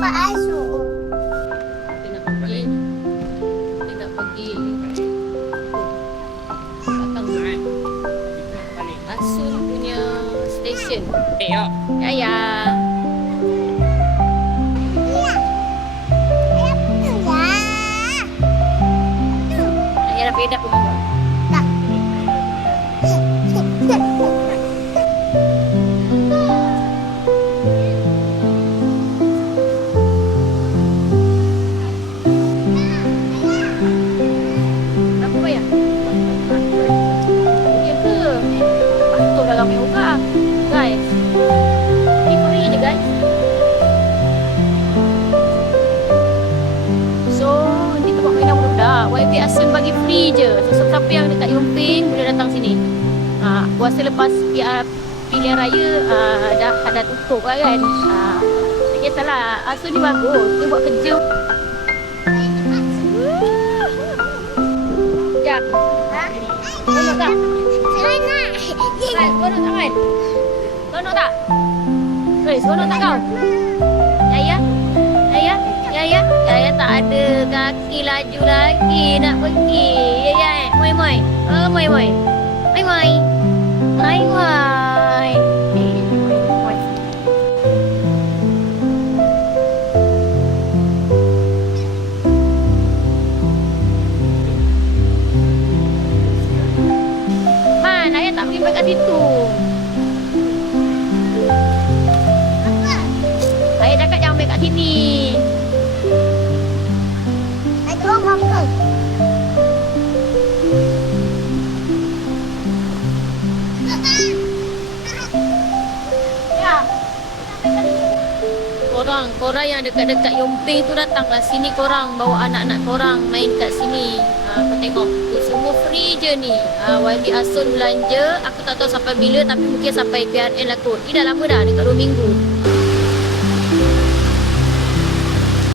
Pak Asu. Kita nak pergi. Kita nak pergi. Belakang Mat. Asun punya stesen. Yuk. Ya ya. Ayah dah pedak pun. Berapa bayar? Ya ke? Patutlah ramai orang. Guys. Ni free je guys. So, di tempat mainan budak, YB Asun bagi free je. So, siapa yang dekat Yumping boleh datang sini. Puasa lepas pilihan raya dah ada tutup lah kan. Tak kisahlah. Asun ni bagus. Dia buat kerja. Sekejap. Tolong tak? Seronok tak kan? Seronok tak? Seronok tak kau? Yaya? Yaya? Yaya? Yaya tak ada kaki laju lagi nak pergi. Yaya? Moi moi. Oh moi moi. Moi moi. Moi moi. Moi. Man, ayah tak pergi kat situ. Ayah cakap jangan ambil kat sini. Ada orang makan. Ya. Korang yang dekat-dekat Yumping tu datanglah sini korang. Bawa anak-anak korang main kat sini. Kau tengok. Semua free je ni. YB Asun belanja. Aku tak tahu sampai bila tapi mungkin sampai PRN lah kot. Ni dah lama dah dekat 2 minggu.